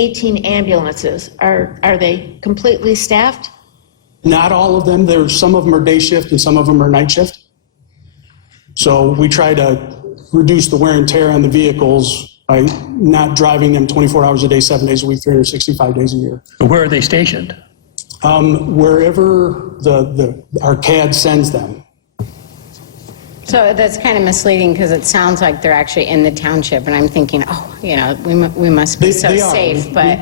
18 ambulances, are they completely staffed? Not all of them. Some of them are day shift and some of them are night shift. So we try to reduce the wear and tear on the vehicles by not driving them 24 hours a day, 7 days a week, 365 days a year. Where are they stationed? Wherever our CAD sends them. So that's kind of misleading because it sounds like they're actually in the township, and I'm thinking, oh, you know, we must be They safe. But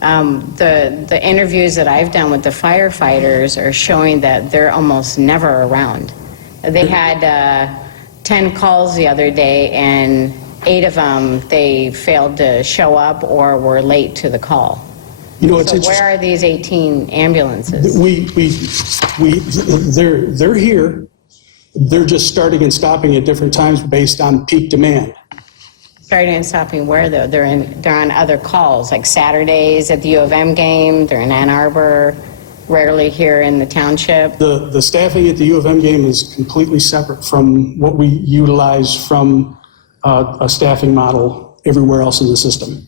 the interviews that I've done with the firefighters are showing that they're almost never around. They had 10 calls the other day, and 8 of them, they failed to show up or were late to the call. You know, it's so where are these 18 ambulances? They're here. They're just starting and stopping at different times based on peak demand. Starting and stopping where, though? They're on other calls, like Saturdays at the U of M game, they're in Ann Arbor, rarely here in the township. The staffing at the U of M game is completely separate from what we utilize from a staffing model everywhere else in the system.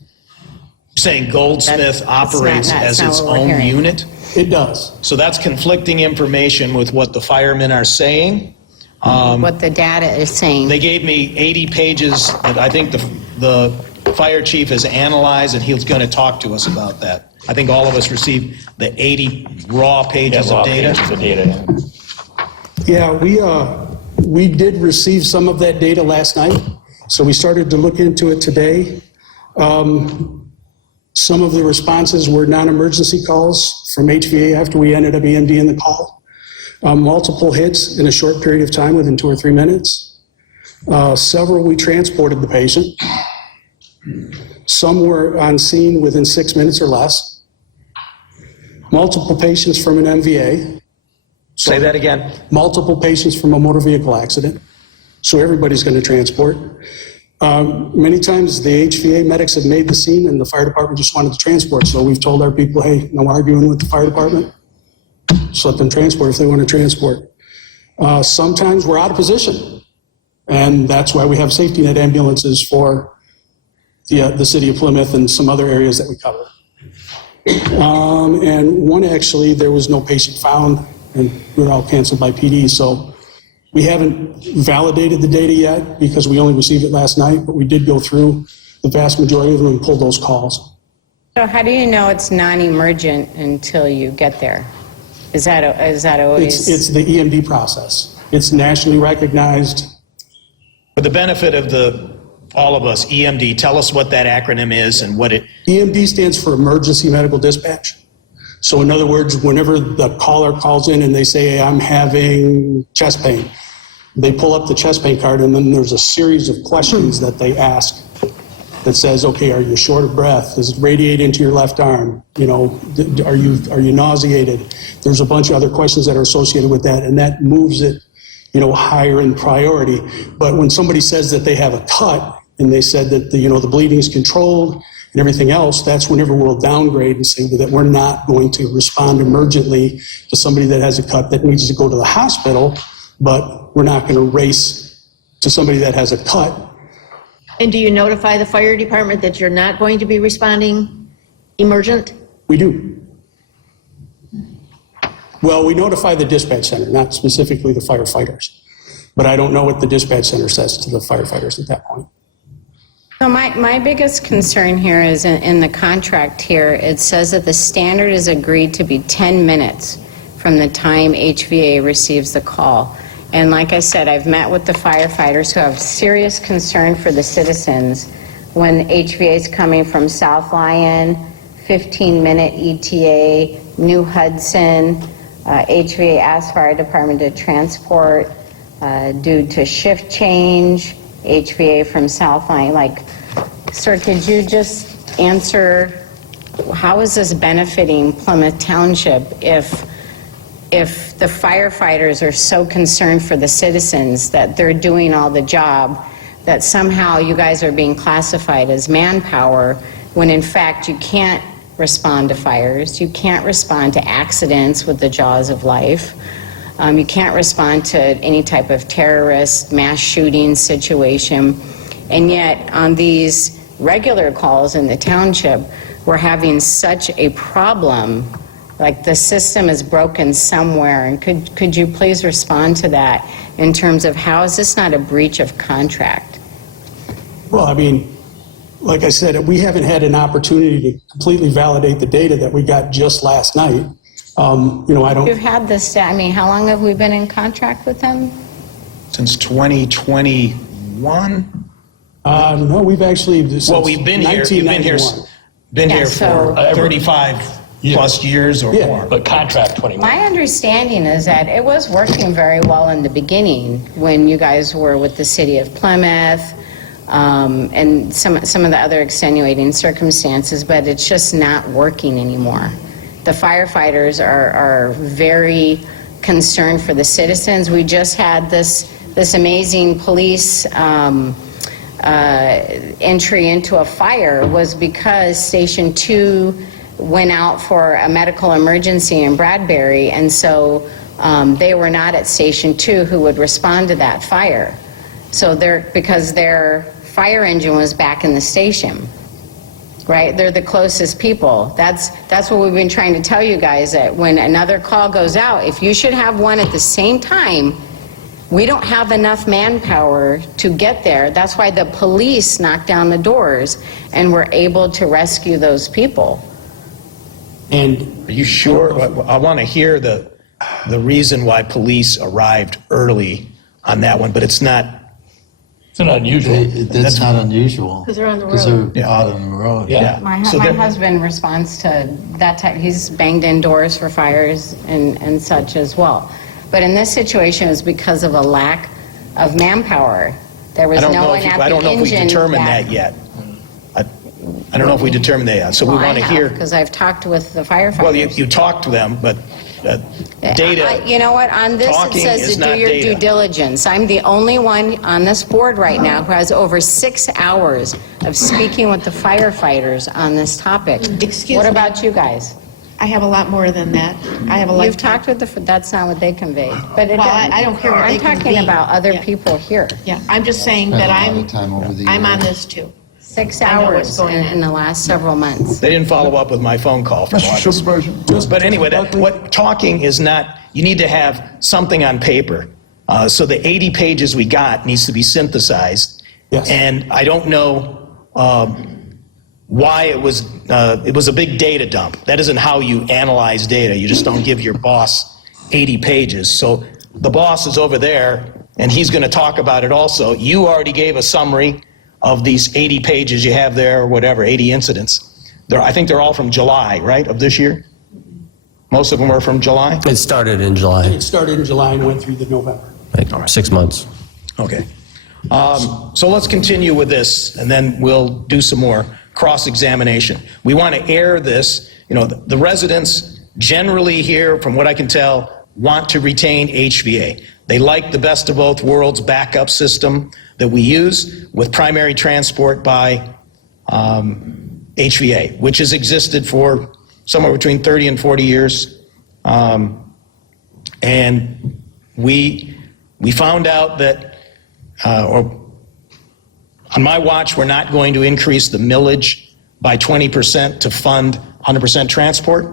Saying Goldsmith operates as its own unit? It does. So that's conflicting information with what the firemen are saying. What the data is saying. They gave me 80 pages that I think the fire chief has analyzed, and he's going to talk to us about that. I think all of us received the 80 raw pages of data. Yeah, we did receive some of that data last night, so we started to look into it today. Some of the responses were non-emergency calls from HVA after we ended up EMD in the call. Multiple hits in a short period of time within 2 or 3 minutes. Several, we transported the patient. Some were on scene within 6 minutes or less. Multiple patients from an MVA. Say that again. Multiple patients from a motor vehicle accident. So everybody's going to transport. Many times the HVA medics have made the scene and the fire department just wanted to transport. So we've told our people, hey, no arguing with the fire department. Just let them transport if they want to transport. Sometimes we're out of position. And that's why we have safety net ambulances for the city of Plymouth and some other areas that we cover. And one, actually, there was no patient found, and we were all canceled by PD. So we haven't validated the data yet because we only received it last night, but we did go through the vast majority of them and pull those calls. So how do you know it's non-emergent until you get there? Is that always? It's the EMD process. It's nationally recognized. For the benefit of all of us, EMD, tell us what that acronym is and what it... EMD stands for Emergency Medical Dispatch. So in other words, whenever the caller calls in and they say, hey, I'm having chest pain, they pull up the chest pain card, and then there's a series of questions that they ask that says, okay, are you short of breath? Does it radiate into your left arm? You know, are you nauseated? There's a bunch of other questions that are associated with that, and that moves it, you know, higher in priority. But when somebody says that they have a cut and they said that the bleeding is controlled and everything else, that's whenever we'll downgrade and say that we're not going to respond emergently to somebody that has a cut that needs to go to the hospital, but we're not going to race to somebody that has a cut. And do you notify the fire department that you're not going to be responding emergent? We do. Well, we notify the dispatch center, not specifically the firefighters. But I don't know what the dispatch center says to the firefighters at that point. So my biggest concern here is in the contract here, it says that the standard is agreed to be 10 minutes from the time HVA receives the call. And like I said, I've met with the firefighters who have serious concern for the citizens when HVA is coming from South Lyon, 15-minute ETA, New Hudson. HVA asked fire department to transport due to shift change. HVA from South Lyon. Like, sir, could you just answer, how is this benefiting Plymouth Township if the firefighters are so concerned for the citizens that they're doing all the job, that somehow you guys are being classified as manpower when in fact you can't respond to fires, you can't respond to accidents with the jaws of life, you can't respond to any type of terrorist mass shooting situation, and yet on these regular calls in the township, we're having such a problem, like the system is broken somewhere, and could you please respond to that in terms of how is this not a breach of contract? Well, I mean, like I said, we haven't had an opportunity to completely validate the data that we got just last night. You know, I don't. You've had this, I mean, how long have we been in contract with them? Since 2021? No, we've actually. Well, we've been here, Yeah, so- for 35 plus years or Yeah. more. But contract 21. My understanding is that it was working very well in the beginning when you guys were with the city of Plymouth, and some of the other extenuating circumstances, but it's just not working anymore. The firefighters are very concerned for the citizens. We just had this amazing police entry into a fire was because Station 2 went out for a medical emergency in Bradbury, and so they were not at Station 2 who would respond to that fire. So because their fire engine was back in the station, right? They're the closest people. That's what we've been trying to tell you guys, that when another call goes out, if you should have one at the same time, we don't have enough manpower to get there. That's why the police knocked down the doors and were able to rescue those people. And Are you sure? I want to hear the reason why police arrived early on that one, but it's not. It's not unusual. That's not unusual. Because they're on the Because road. they're out on the road. Yeah. My So they're- husband responds to that type, he's banged in doors for fires and such as well. But in this situation, it was because of a lack of manpower. There was I don't no know one if, at the I don't know if we engine determined that yet. I don't know if we determined that yet, so we want to hear. Because I've talked with the firefighters. Well, you talked to them, but data. You know what, on this it Talking says is to do not your data. due diligence. I'm the only one on this board right now who has over 6 hours of speaking with the firefighters on this topic. Excuse What me. about you guys? I have a lot more than that. I have a You've lifetime. talked with that's not what they conveyed. But Well, I don't care what they I'm talking conveyed. about other Yeah. people here. Yeah, I'm just saying Spent that a lot of time over the I'm on years. this too. 6 I know what's hours going on. in the last several months. They didn't follow up with my phone call from August. But anyway, what talking is not, you need to have something on paper. So the 80 pages we got needs to be synthesized. Yes. And I don't know why it was a big data dump. That isn't how you analyze data. You just don't give your boss 80 pages. So the boss is over there, and he's going to talk about it also. You already gave a summary of these 80 pages you have there, or whatever, 80 incidents. I think they're all from July, right, of this year? Most of them are from July? It started in July, it started in July and went through the November. like 6 months. Okay. So let's continue with this, and then we'll do some more cross-examination. We want to air this. You know, the residents generally here, from what I can tell, want to retain HVA. They like the best of both worlds backup system that we use with primary transport by HVA, which has existed for somewhere between 30 and 40 years. And we found out that, or on my watch, we're not going to increase the millage by 20% to fund 100% transport.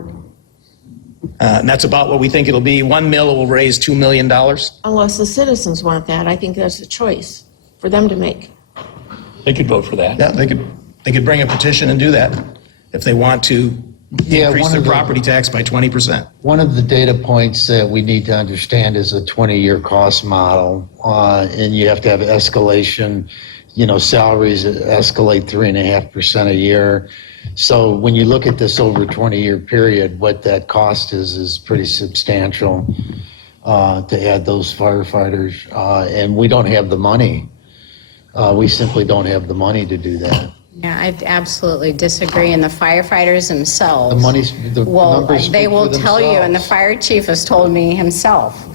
And that's about what we think it'll be. 1 mil will raise $2 million. Unless the citizens want that, I think that's a choice for them to make. They could vote for that. Yeah, they could bring a petition and do that if they want to increase one their of the- property tax by 20%. One of the data points that we need to understand is a 20-year cost model, and you have to have escalation. You know, salaries escalate 3.5% a year. So when you look at this over a 20-year period, what that cost is pretty substantial to add those firefighters, and we don't have the money. We simply don't have the money to do that. Yeah, I absolutely disagree, and the firefighters themselves. The money's, the Well, numbers speak they will for tell you, and the themselves. fire chief has told me himself,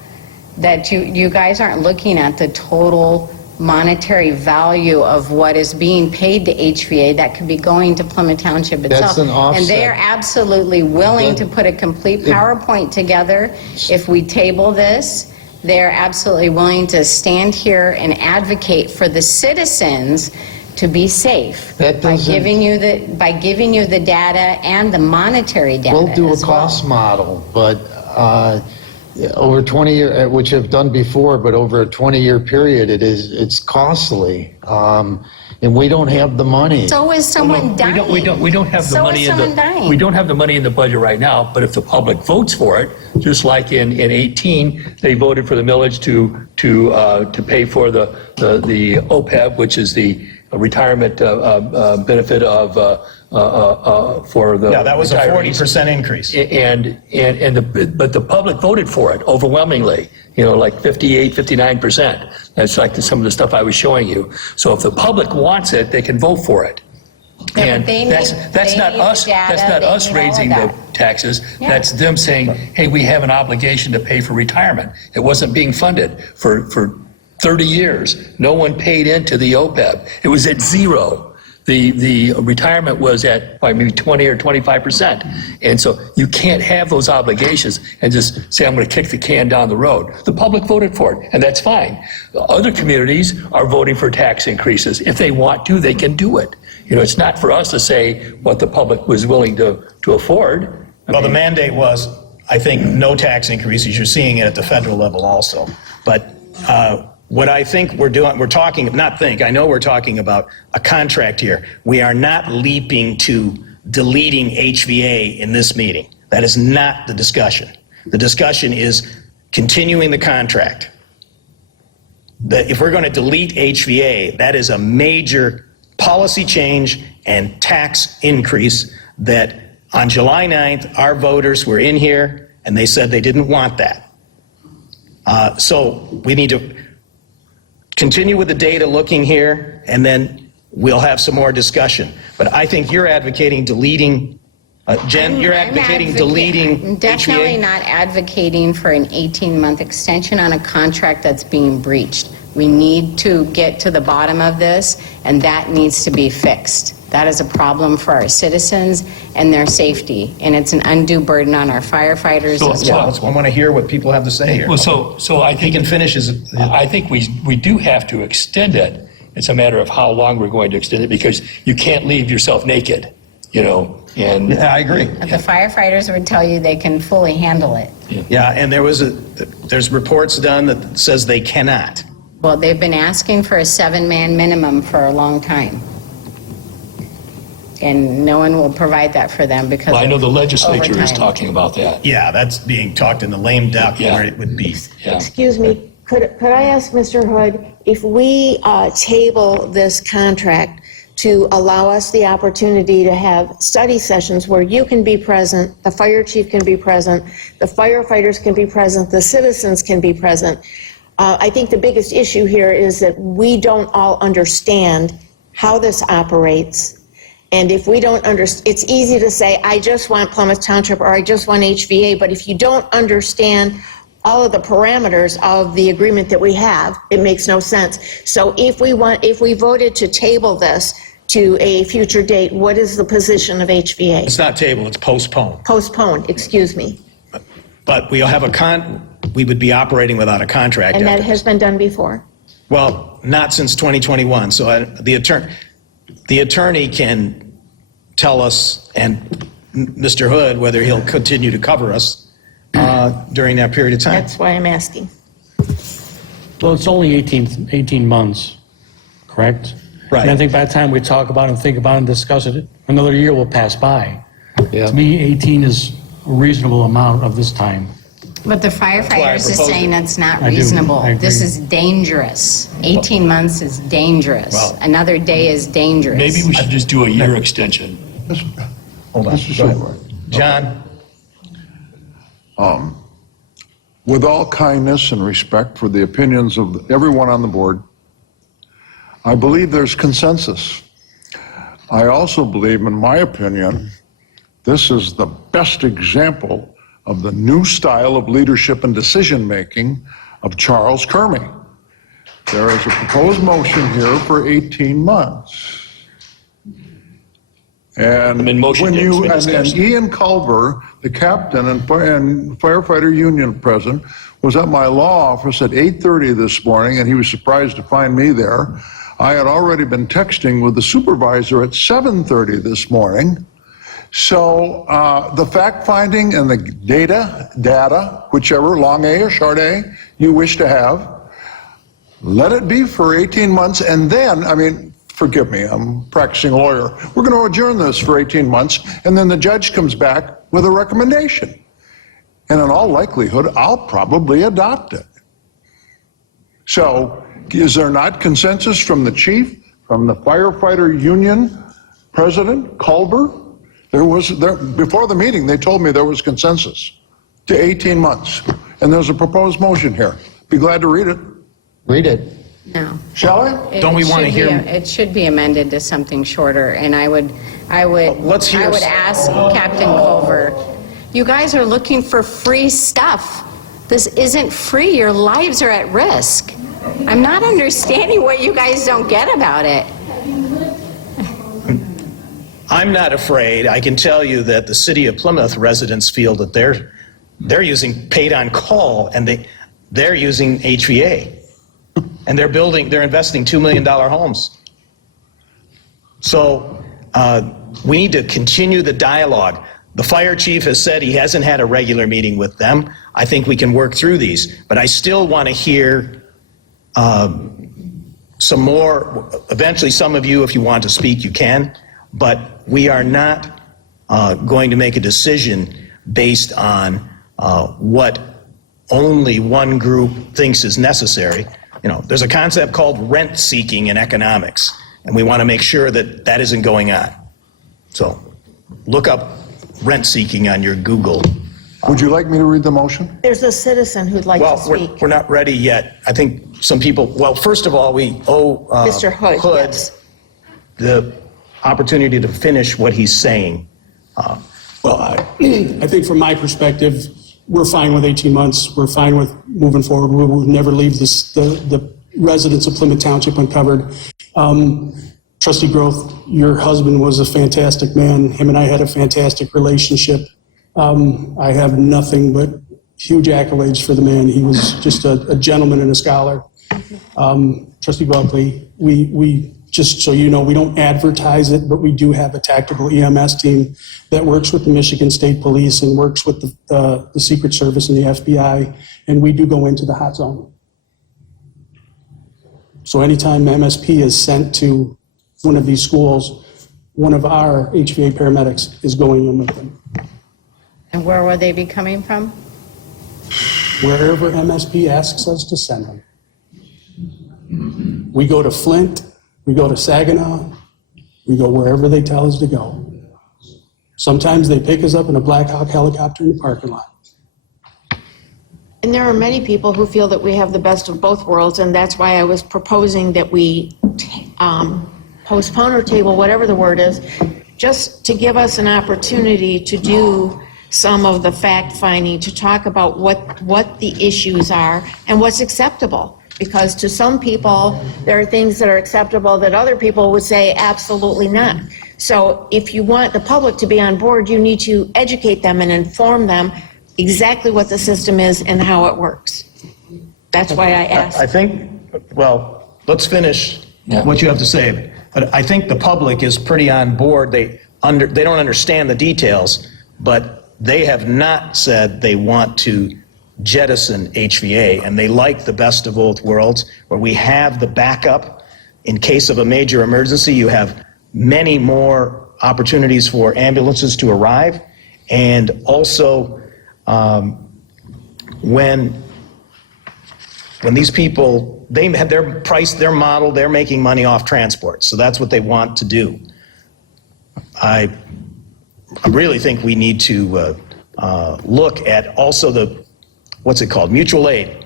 that you guys aren't looking at the total monetary value of what is being paid to HVA that could be going to Plymouth Township itself. That's an And they offset. are absolutely willing But- to put a complete PowerPoint together. If we table this, they're absolutely willing to stand here and advocate for the citizens to be safe That by doesn't- giving you the data and the monetary data We'll do a as well. cost model, but over 20 year, which I've done before, but over a 20-year period, it's costly. And we don't have the money. So is someone dying? We don't have the So money is in someone dying. we don't have the money in the budget right now, but if the public votes for it, just like in 18, they voted for the millage to pay for the OPEB, which is the retirement benefit of for the Yeah, that was a retirees. 40% increase. But the public voted for it overwhelmingly, like 58, 59%. That's like some of the stuff I was showing you. So if the public wants it, they can vote for it. Yeah, And but they that's need not the us, data, that's not they us need all of raising the that. taxes. Yeah. That's them saying, hey, we have an obligation to pay for retirement. It wasn't being funded for 30 years. No one paid into the OPEB. It was at zero. The retirement was at maybe 20 or 25%. And so you can't have those obligations and just say, I'm going to kick the can down the road. The public voted for it, and that's fine. Other communities are voting for tax increases. If they want to, they can do it. It's not for us to say what the public was willing to afford. Well, the mandate was, I think, no tax increases. You're seeing it at the federal level also. But what I think we're doing, I know we're talking about a contract here. We are not leaping to deleting HVA in this meeting. That is not the discussion. The discussion is continuing the contract. If we're going to delete HVA, that is a major policy change and tax increase that on July 9th, our voters were in here and they said they didn't want that. So we need to continue with the data looking here, and then we'll have some more discussion. But I think you're advocating deleting, Jen, you're advocating deleting I'm definitely HVA? not advocating for an 18-month extension on a contract that's being breached. We need to get to the bottom of this, and that needs to be fixed. That is a problem for our citizens and their safety, and it's an undue burden on our firefighters as well. I want to hear what people have to say here. Well, so I He think, can finish his, I think we do have to extend it. It's a matter of how long we're going to extend it, because you can't leave yourself naked, and. yeah, I agree. But the firefighters would tell you they can fully handle it. Yeah, and there's reports done that says they cannot. Well, they've been asking for a 7-man minimum for a long time. And no one will provide that for them because Well, I know the legislature is overtime. talking about that. Yeah, that's being talked in the lame duck Yeah. where it would be. Yeah. Excuse me, could I ask Mr. Hood, if we table this contract to allow us the opportunity to have study sessions where you can be present, the fire chief can be present, the firefighters can be present, the citizens can be present. I think the biggest issue here is that we don't all understand how this operates. And if we don't understand, it's easy to say, I just want Plymouth Township or I just want HVA, but if you don't understand all of the parameters of the agreement that we have, it makes no sense. So if we voted to table this to a future date, what is the position of HVA? It's not table, it's postponed. Postponed, excuse me. But we'll have we would be operating without a contract. And that after has this. been done before. Well, not since 2021. So the attorney can tell us, and Mr. Hood, whether he'll continue to cover us during that period of time. That's why I'm asking. Well, it's only 18 months, correct? Right. And I think by the time we talk about it and think about it and discuss it, another year will pass by. Yeah. To me, 18 is a reasonable amount of this time. But the why I firefighters is proposed saying it. it's not I do. reasonable. I agree. This is dangerous. 18 months is dangerous. Well- Another day is dangerous. Maybe we should just do a year extension. Hold on. Mr. Go ahead. Supervisor. John? With all kindness and respect for the opinions of everyone on the board, I believe there's consensus. I also believe, in my opinion, this is the best example of the new style of leadership and decision-making of Charles Kermey. There is a proposed motion here for 18 months. And I mean, motion when has you, been and discussed. Ian Culver, the captain and firefighter union president, was at my law office at 8:30 this morning, and he was surprised to find me there. I had already been texting with the supervisor at 7:30 this morning. So the fact-finding and the data, whichever, long A or short A, you wish to have, let it be for 18 months, and then, I mean, forgive me, I'm a practicing lawyer. We're going to adjourn this for 18 months, and then the judge comes back with a recommendation. And in all likelihood, I'll probably adopt it. So, is there not consensus from the chief, from the firefighter union president, Culver? Before the meeting, they told me there was consensus to 18 months. And there's a proposed motion here. Be glad to read it. Read it. No. Shall I? Don't we It want to should be- hear- It should be amended to something shorter, and I would let's hear- ask Captain Culver, you guys are looking for free stuff. This isn't free, your lives are at risk. I'm not understanding what you guys don't get about it. I'm not afraid. I can tell you that the city of Plymouth residents feel that they're using paid on call, and they're using HVA. And they're investing $2 million homes. So we need to continue the dialogue. The fire chief has said he hasn't had a regular meeting with them. I think we can work through these, but I still want to hear some more. Eventually, some of you, if you want to speak, you can, but we are not going to make a decision based on what only one group thinks is necessary. You know, there's a concept called rent seeking in economics, and we want to make sure that that isn't going on. So look up rent seeking on your Google. Would you like me to read the motion? There's a citizen who'd like to Well, speak. we're not ready yet. I think some people, well, first of all, we owe Mr. Hood, yes. the opportunity to finish what he's saying. Well, I think from my perspective, we're fine with 18 months. We're fine with moving forward. We will never leave the residents of Plymouth Township uncovered. Trustee Groth, your husband was a fantastic man. Him and I had a fantastic relationship. I have nothing but huge accolades for the man. He was just a gentleman and a scholar. Trustee Buckley, we just so you know, we don't advertise it, but we do have a tactical EMS team that works with the Michigan State Police and works with the Secret Service and the FBI, and we do go into the hot zone. So anytime MSP is sent to one of these schools, one of our HVA paramedics is going in with them. And where will they be coming from? Wherever MSP asks us to send them. We go to Flint, we go to Saginaw, we go wherever they tell us to go. Sometimes they pick us up in a Black Hawk helicopter in the parking lot. And there are many people who feel that we have the best of both worlds, and that's why I was proposing that we postpone or table, whatever the word is, just to give us an opportunity to do some of the fact-finding, to talk about what the issues are and what's acceptable. Because to some people, there are things that are acceptable that other people would say absolutely not. So if you want the public to be on board, you need to educate them and inform them exactly what the system is and how it works. That's why I asked. I think, well, let's finish what you have to say. But I think the public is pretty on board. They don't understand the details, but they have not said they want to jettison HVA, and they like the best of both worlds, where we have the backup. In case of a major emergency, you have many more opportunities for ambulances to arrive, and also when these people, they have their price, their model, they're making money off transport, so that's what they want to do. I really think we need to look at also what's it called, mutual aid.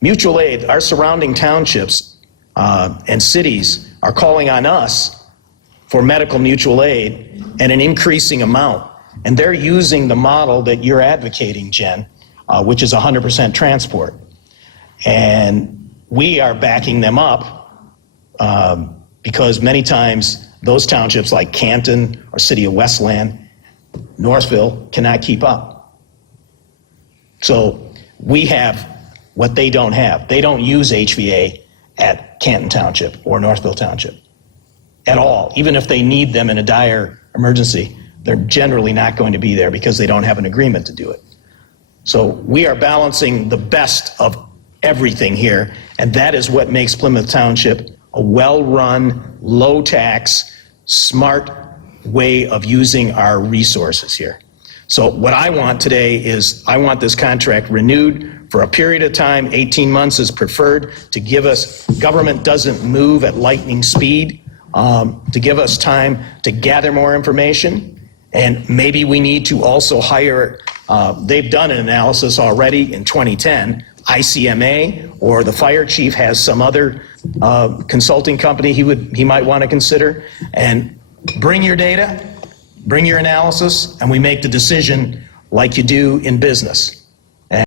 Mutual aid, our surrounding townships and cities are calling on us for medical mutual aid and an increasing amount. And they're using the model that you're advocating, Jen, which is 100% transport. And we are backing them up because many times those townships like Canton or City of Westland, Northville cannot keep up. So we have what they don't have. They don't use HVA, at Canton Township or Northville Township at all. Even if they need them in a dire emergency, they're generally not going to be there because they don't have an agreement to do it. So we are balancing the best of everything here, and that is what makes Plymouth Township a well-run, low-tax, smart way of using our resources here. So what I want today is I want this contract renewed for a period of time. 18 months is preferred to give us, government doesn't move at lightning speed, to give us time to gather more information. And maybe we need to also hire, they've done an analysis already in 2010, ICMA, or the fire chief has some other consulting company he might want to consider. And bring your data, bring your analysis, and we make the decision like you do in business.